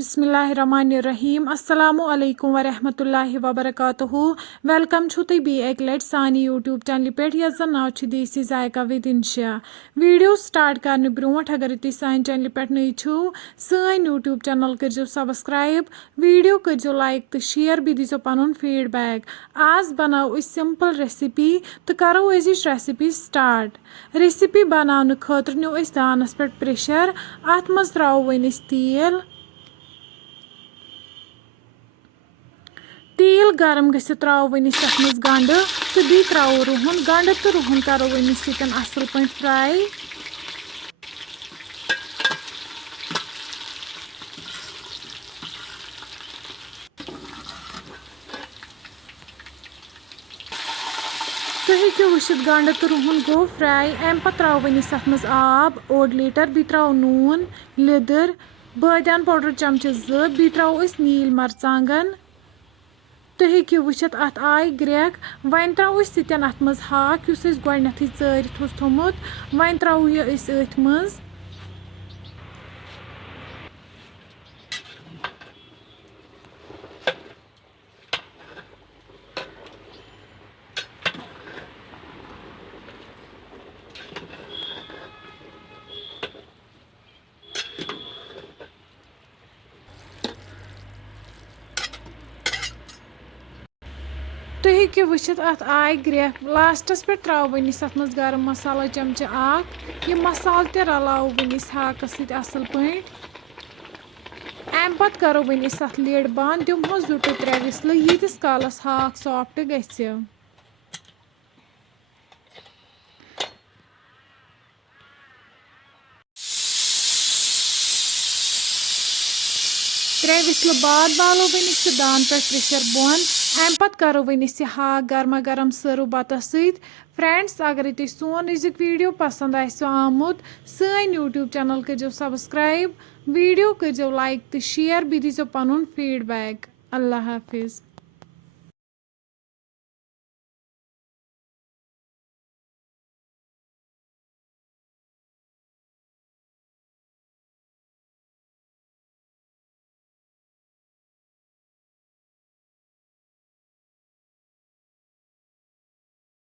बिस्मिल्लाहिर्रहमानिर्रहीम अस्सलामु अलैकुम वरहमतुल्लाहि वबरकातुहू वेलकम छु तुम बी एक लट सानी यूट्यूब चैनल पे यस जन नाव छु देसी जायका विद इंशा वीडियो स्टार्ट करने ब्रोट अगर तुम सान चैनल पे नई छु सान यूट्यूब चैनल करो सब्सक्राइब वीडियो करो लाइक तो शेयर भी दीजो पन फीडबैक आज बनाओ सिंपल रेसिपी तो करो अजिच रेसिपी स्टार्ट रेसिपी बनाने खतर नो दानस पे प्रेशर अत मज त्रो वन तेल गरम गि त्रो वन अत मज गंड तो बी त्रो रुहन गंड तो रुहन करो वन असल पे फ्राई तुम हेको वुचित गंड तो रुहन गो फ्राई अम पे त्रो वन अत मज आब 1 लीटर बी त्रो नून लिदर बादियान पाउडर चमचे 2 बी त्रो नील मरचांगन तुम हेको वुचित अत आय ग्रेक वन त्रो सतन अत मज हाक युस गोडनेथै चरित थोमुत वन त्रो यह अथ मज तुम हेको वुचित अत आय ग्रेक लास्टस पे त्रो वन अत मज गरम मसाला चमचे यह मसाल ते रलाओ वन हाकस सत असल पे अम पत करो वन अत लिड बंद दिमो 2 to 3 विसल यीतिस कालस हाक सॉफ्ट गछि 3 विसल बाद बालो वन दान पे प्रेशर बोन अम पत करो वन हाक गर्मा गर्म सर्व बतस सत फ्रेंड्स अगर तुम सोन अजुक वीडियो पसंद आमुत सान यूट्यूब चैनल करो सब्सक्राइब वीडियो करो लाइक तो शेयर भी दीजो पन फीडबैक अल्लाह हाफिज़।